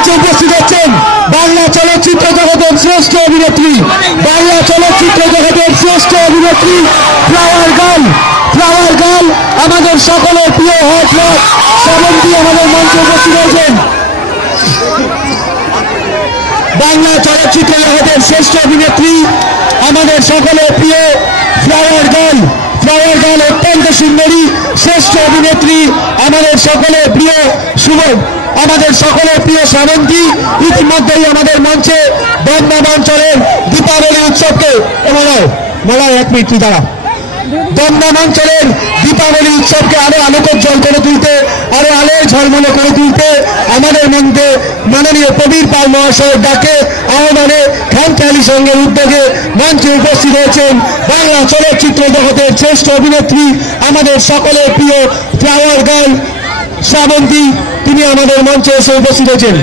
মঞ্চে উপস্থিত হচ্ছেন বাংলা চলচ্চিত্র জগতের শ্রেষ্ঠ অভিনেত্রী, বাংলা চলচ্চিত্র জগতের শ্রেষ্ঠ অভিনেত্রী ফ্লাওয়ার গার্ল আমাদের সকলের প্রিয় হট লক শ্রাবন্তী আমাদের মঞ্চে উপস্থিত হয়েছেন। বাংলা চলচ্চিত্র জগতের শ্রেষ্ঠ অভিনেত্রী আমাদের সকলের প্রিয় ফ্লাওয়ার গার্ল অত্যন্ত সুন্দরী শ্রেষ্ঠ অভিনেত্রী আমাদের সকলের প্রিয় আমাদের সকলের প্রিয় শ্রাবন্তী ইতিমধ্যেই আমাদের মঞ্চে দমদম অঞ্চলের দীপাবলি উৎসবকে মলায় 1 মিনিট দাঁড়া দমদম অঞ্চলের দীপাবলি উৎসবকে আরো আলোকোজ্জ্বল করে তুলতে, আরো আলোয় ঝলমলে করে তুলতে আমাদের মধ্যে মাননীয় প্রবীর পাল মহাশয়ের ডাকে আহ্বানে খামখেয়ালি সংঘের উদ্যোগে মঞ্চে উপস্থিত হয়েছেন বাংলা চলচ্চিত্র জগতের শ্রেষ্ঠ অভিনেত্রী আমাদের সকলের প্রিয় ফ্লাওয়ার গার্ল শ্রাবন্তী। তিনি আমাদের মঞ্চে এসে উপস্থিত হয়েছেন।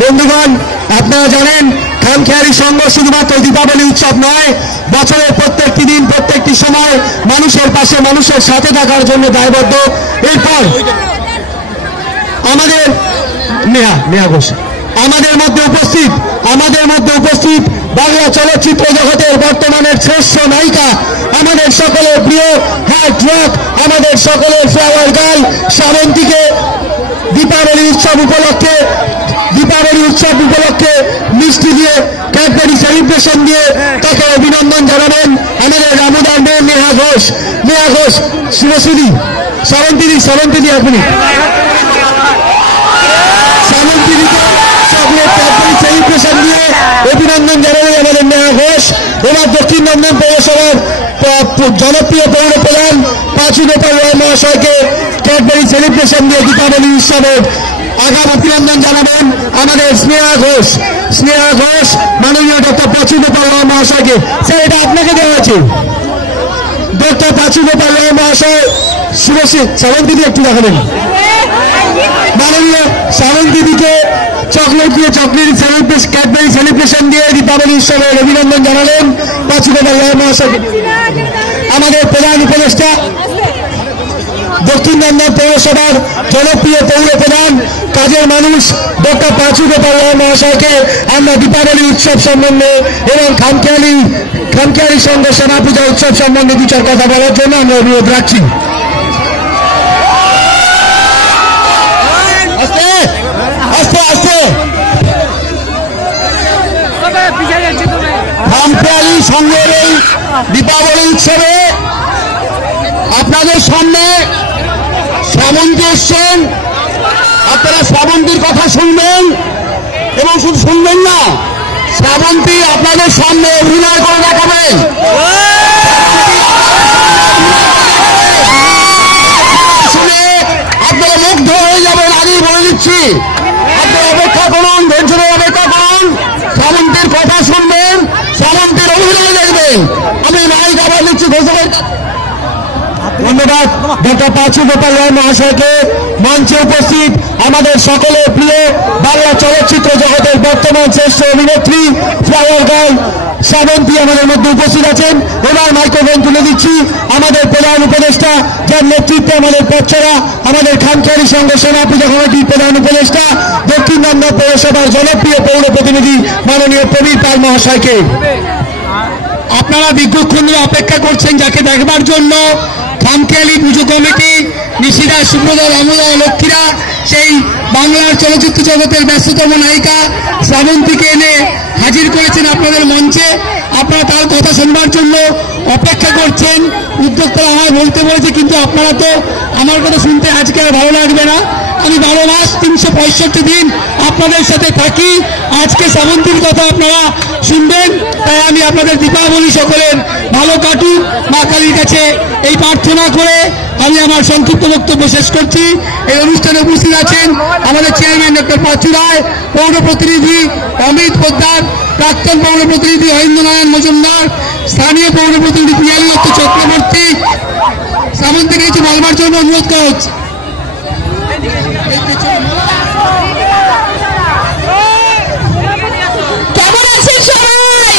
বন্ধুগণ, আপনারা জানেন খামখেয়ালি সংঘ শুধুমাত্র দীপাবলি উৎসব নয়, বছরের প্রত্যেকটি দিন প্রত্যেকটি সময় মানুষের পাশে মানুষের সাথে থাকার জন্য দায়বদ্ধ। এরপর আমাদের নেহা ঘোষ আমাদের মধ্যে উপস্থিত বাংলা চলচ্চিত্র জগতের বর্তমানের শ্রেষ্ঠ নায়িকা আমাদের সকলের প্রিয় হট লক আমাদের সকলের ফ্লাওয়ার গার্ল শ্রাবন্তীকে দীপাবলি উৎসব উপলক্ষে মিষ্টি দিয়ে ক্যাডবেরি সেলিব্রেশন দিয়ে তাকে অভিনন্দন জানাবেন আমাদের রামুদার মেয়ে নেহা ঘোষ শিবশ্রী শ্রাবন্তী আপনি সেলিব্রেশন দিয়ে অভিনন্দন জানাবেন আমাদের নেহা ঘোষ। এবার দক্ষিণ দমদম পৌরসভার জনপ্রিয় পৌর প্রধান পাঁচু গোপাল রায় মহাশয়কে ক্যাডবেরি সেলিব্রেশন দিয়ে দীপাবলি উৎসবের আগাম অভিনন্দন জানাবেন আমাদের স্নেহা ঘোষ মাননীয় ডক্টর পাঁচু গোপাল রায় মহাশয়কে। স্যার, এটা আপনাকে দেওয়া আছে। ডক্টর পাঁচু গোপাল রায় মহাশয় শুভশ্রী শ্রাবন্তীদি একটু দেখাবেন। মাননীয় শ্রাবন্তীদিকে চকলেট ক্যাডবেরি সেলিব্রেশন দিয়ে দীপাবলি উৎসবের অভিনন্দন জানালেন পাঁচু গোপাল রায় মহাশয়কে। আমাদের প্রধান উপদেষ্টা দক্ষিণ দমদম পৌরসভার জনপ্রিয় পৌর প্রধান কাজের মানুষ ডক্টর পাঁচু গোপাল রায় মহাশয়কে আমরা দীপাবলি উৎসব সম্বন্ধে এবং খামখেয়ালি সংঘ সেনা পূজা উৎসব সম্বন্ধে 2-4 কথা বলার জন্য আমরা অনুরোধ রাখছি। খামখেয়ালি সংঘের এই দীপাবলি উৎসবে আপনাদের সামনে শ্রাবন্তী এসছেন। আপনারা শ্রাবন্তীর কথা শুনবেন এবং শুধু শুনবেন না, শ্রাবন্তী আপনাদের সামনে অভিনয় করে দেখাবেন। শুনে আপনারা মুগ্ধ হয়ে যাবেন, আগেই বলে দিচ্ছি। আপনারা অপেক্ষা করুন, ধৈর্য ধরে অপেক্ষা করুন, শ্রাবন্তীর কথা শুনবেন, শ্রাবন্তীর অভিনয় দেখবেন। আমি নায়িকা বলে দিচ্ছি ঘোষণা। ধন্যবাদ ডক্টর পাঁচু গোপাল রায় মহাশয়কে। মঞ্চে উপস্থিত আমাদের সকলের প্রিয় বাংলা চলচ্চিত্র জগতের বর্তমান শ্রেষ্ঠ অভিনেত্রী ফ্লাওয়ার গার্ল শ্রাবন্তী আমাদের মধ্যে উপস্থিত আছেন। এবার মাইক্রোফোন তুলে দিচ্ছি আমাদের প্রধান উপদেষ্টা, যার নেতৃত্বে আমাদের পথচলা আমাদের খামখেয়ালি সংঘ সেনা পূজা কমিটির প্রধান উপদেষ্টা দক্ষিণ দমদম পৌরসভার জনপ্রিয় পৌর প্রতিনিধি মাননীয় প্রবীর পাল মহাশয়কে। আপনারা দীর্ঘক্ষণ ধরে অপেক্ষা করছেন যাকে দেখবার জন্য। খামখেয়ালি পুজো কমিটি, নিশিরা, সুব্রত, রামুদা, লক্ষ্মীরা সেই বাংলার চলচ্চিত্র জগতের ব্যস্ততম নায়িকা শ্রাবন্তীকে এনে হাজির করেছেন আপনাদের মঞ্চে। আপনারা তার কথা শুনবার জন্য অপেক্ষা করছেন। উদ্যোক্তারা আমায় বলতে বলেছে, কিন্তু আপনারা তো আমার কথা শুনতে আজকে আর ভালো লাগবে না। আমি 12 মাস 365 দিন আপনাদের সাথে থাকি, আজকে শ্রাবন্তীর কথা আপনারা শুনবেন। তাই আমি আপনাদের দীপাবলি সকলের ভালো কাটুক মা কালীর কাছে এই প্রার্থনা করে আমি আমার সংক্ষিপ্ত বক্তব্য শেষ করছি। এই অনুষ্ঠানে উপস্থিত আছেন আমাদের চেয়ারম্যান ডক্টর পাঁচু রায়, পৌর প্রতিনিধি অমিত পোদ্দার, প্রাক্তন পৌর প্রতিনিধি হরিন্দ্র নারায়ণ মজুমদার, স্থানীয় পৌর প্রতিনিধি পিয়ালী দত্ত চক্রবর্তী। শ্রাবন্তীকে কিছু বলবার জন্য অনুরোধ করা হচ্ছে। কেমন আছেন সবাই?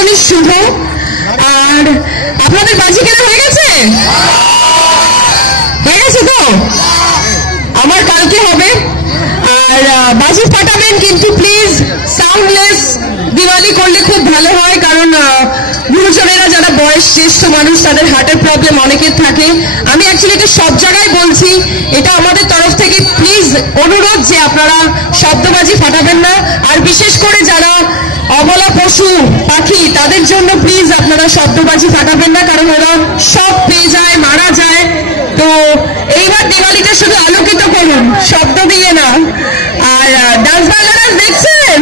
ভীষণই শুভ। আর আপনাদের বাজি কেনা হয়ে গেছে? হয়ে গেছে তো? আমার কালকে হবে। আর বাজি ফাটাবেন, কিন্তু প্লিজ সাউন্ডলেস দিওয়ালি করলে খুব ভালো হয়, কারণ গুরুজনেরা যারা বয়স জ্যেষ্ঠ মানুষ তাদের হার্টের প্রবলেম অনেকের থাকে। আমি অ্যাকচুয়ালি এটা সব জায়গায় বলছি, এটা আমাদের তরফ থেকে প্লিজ অনুরোধ যে আপনারা শব্দবাজি ফাটাবেন না। আর বিশেষ করে যারা অবলা পশু পাখি তাদের জন্য প্লিজ আপনারা শব্দবাজি ফাটাবেন না, কারণ ওরা সব পেয়ে যায়, মারা যায়। তো এইবার দিওয়ালিটা শুধু আলোকিত করুন, শব্দ দিয়ে না। আর ডান্স বাংলাদেশ দেখছেন?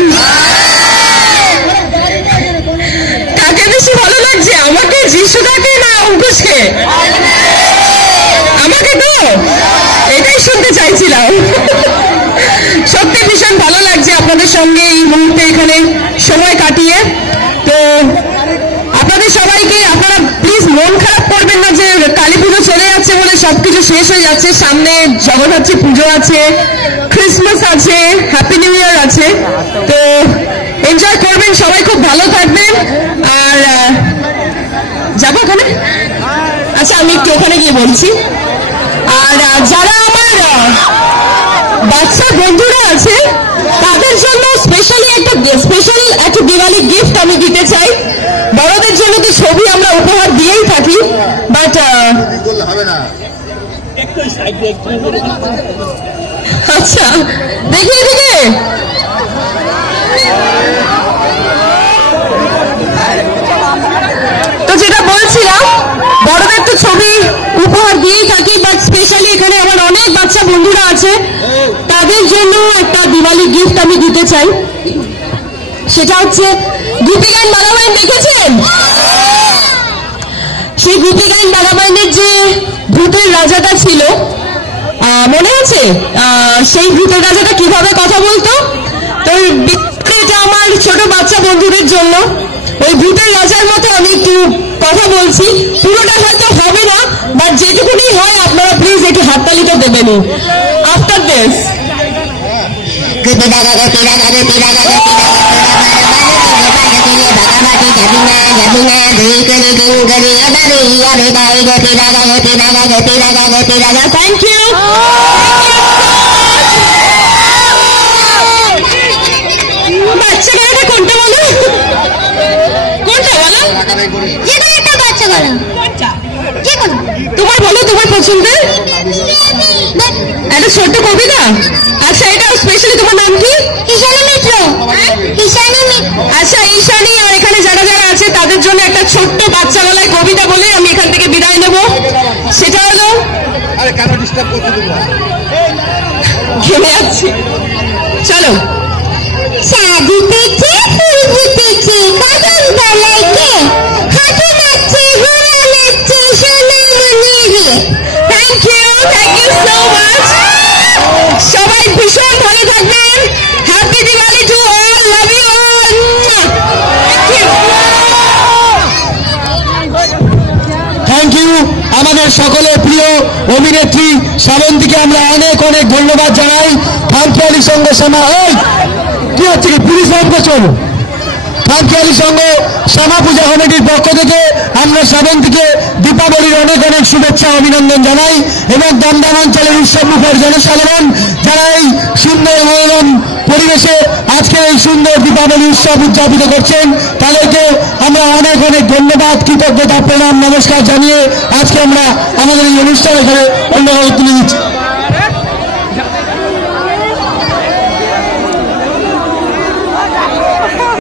কাকে বেশি ভালো লাগছে, আমাকে, যিশুদাকে না অঙ্কুশকে? আমাকে তো এটাই শুনতে চাইছিলাম। সত্যি ভীষণ ভালো লাগছে আপনাদের সঙ্গে এই মুহূর্তে এখানে সময় কাটিয়ে। তো আপনাদের সবাইকে, আপনারা প্লিজ মন খারাপ করবেন না যে কালী পুজো চলে যাচ্ছে বলে সবকিছু শেষ হয়ে যাচ্ছে। সামনে জগদ্ধাত্রী পুজো আছে, ক্রিসমাস আছে, হ্যাপি নিউ ইয়ার আছে। তো এনজয় করবেন, সবাই খুব ভালো থাকবেন। আর যাবো ওখানে? আচ্ছা, আমি একটু ওখানে গিয়ে বলছি। আর যারা আমার বাচ্চা বন্ধুরা আছে তাদের জন্য স্পেশাল একটা দিওয়ালি গিফট আমি দিতে চাই। বড়দের জন্য তো ছবি আমরা উপহার দিয়েই থাকি, বাট আচ্ছা দেখি এদিকে। তো যেটা বলছিলাম, বড়দের তো ছবি উপহার দিয়েই থাকি, বাট স্পেশালি এখানে আমার অনেক বাচ্চা বন্ধুরা আছে, তাদের জন্য একটা দিওয়ালি গিফট আমি দিতে চাই। সেটা হচ্ছে গুপি গাইন ধারাবাহিক দেখেছেন? সেই গুপি গাইন ধারাবাহিকের যে ভূতের রাজাটা ছিল, মনে আছে? সেই ভূতের রাজাটা কিভাবে কথা বলতো? তো এটা আমার ছোট বাচ্চা বন্ধুদের জন্য ওই ভূতের রাজার মতো আমি একটু কথা বলছি। পুরোটা হয়তো হবে না, বাট যেটুকুনি হয় আপনারা প্লিজ একটু হাততালিটা দেবেন আফটার দিস। Thank you. বাচ্চা গাড়িটা কোনটা বলো? কোনটা বলো? যেটা একটা বাচ্চা গাড়ি। তোমার বলো, তোমার পছন্দের একটা ছোট্ট কবিতা। আচ্ছা, এটা স্পেশালি তোমার নাম কি? ঈশানী মিত্র। আচ্ছা, ঈশানী আর এখানে যারা যারা আছে তাদের জন্য একটা ছোট্ট বাচ্চা গলায় কবিতা বলে আমি এখান থেকে বিদায় নেব। সেটা হলো, ঘেমে যাচ্ছি, চলো। সাজিতেছে ফুল ফুটেছে কদম তলায় কে, হাঁটু নাচছে ঘোড়া নাচছে সোনামণি রে। Thank you so much. সবাই ভীষণ ভালো থাকবেন। Happy Diwali to all, love you all. Thank you. আমাদের সকলের প্রিয় অভিনেত্রী শ্রাবন্তীকে আমরা অনেক অনেক ধন্যবাদ জানাই। খামখেয়ালি সংঘ শ্যামা, ওই কি হচ্ছে কি, পুলিশ নাম করছেন? খামখেয়ালি সংঘ শ্যামা পূজা কমিটির পক্ষ থেকে আমরা শ্রাবন্তীকে দীপাবলির অনেক অনেক শুভেচ্ছা অভিনন্দন জানাই। এবং দমদম অঞ্চলের উৎসবমুখর জনসাধারণ যারা এই সুন্দর মনোরম পরিবেশে আজকে এই সুন্দর দীপাবলি উৎসব উদযাপিত করছেন, তাদেরকে আমরা অনেক অনেক ধন্যবাদ, কৃতজ্ঞতা, প্রণাম, নমস্কার জানিয়ে আজকে আমরা আমাদের এই অনুষ্ঠান এখানে অন্যভাবে তুলে দিচ্ছি।